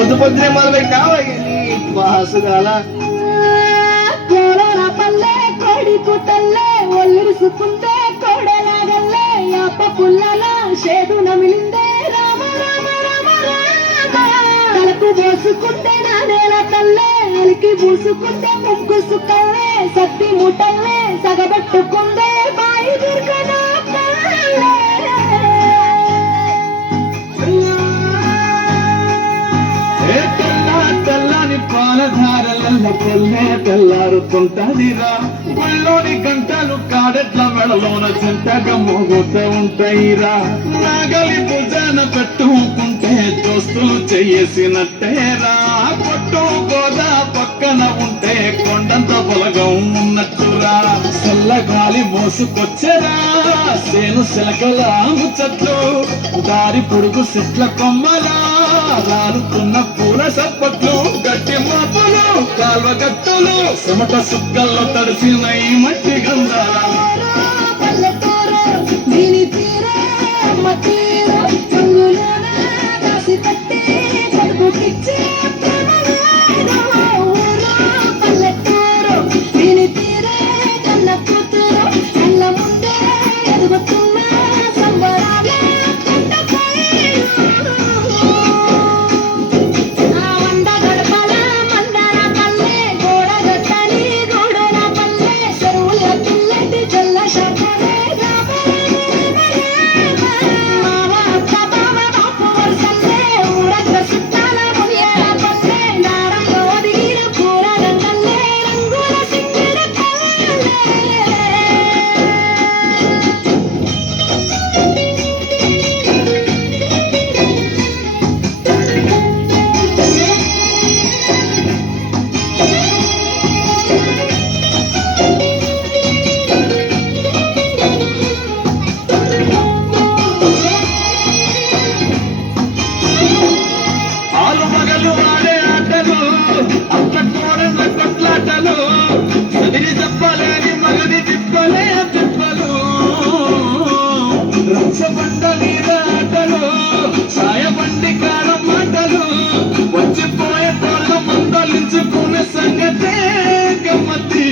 పొద్దు పొద్దునే మొదలు పెట్టావు బాసుగాల పల్లె కోడి కూతల్లే ఒల్లిరుసుకుంటే కోడలాగల్లే యాప పుల్లల షేడు నమిలిందే రామ రామ రామ రామ తలకు పోసుకుంటే నా నేల తల్లే అలికి పూసుకుంటే ముగ్గు సుక్కల్లే సత్తి ముట్టల్లే సగబట్టుకుందే బాయి దుర్గన పాలధారల పొల్లే తెల్లారుతుంటదిరా గుళ్ళోని గంటలు కాడెట్ల మెడలోన చింతగా మోగుతూ ఉంటాయిరా నాగలి భుజాన పెట్టుకుంటే దోస్తులు చేసినట్టేరా పొట్టు గోదా పక్కన ఉంటే కొండంత బలగం ఉన్నట్టురా చల్లగాలి మోసుకొచ్చేరా సేను శిలకల ముచ్చట్లు దారి పొడుగు చెట్ల కొమ్మలా రాలుతున్న పూల సప్పట్లు గట్టి మాపులు కాల్వ గట్టులు చెమట సుక్కల్లో తడిసిన ఈ మట్టి గంధాల సాయబండి కారం మాటలు వచ్చిపోయే తోళ్ళ మందలించుకునే సంగతే గమ్మతి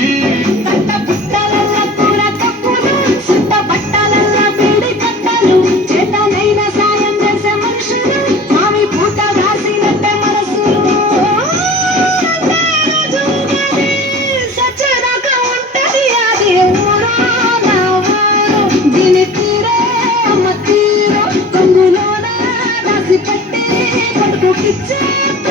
It's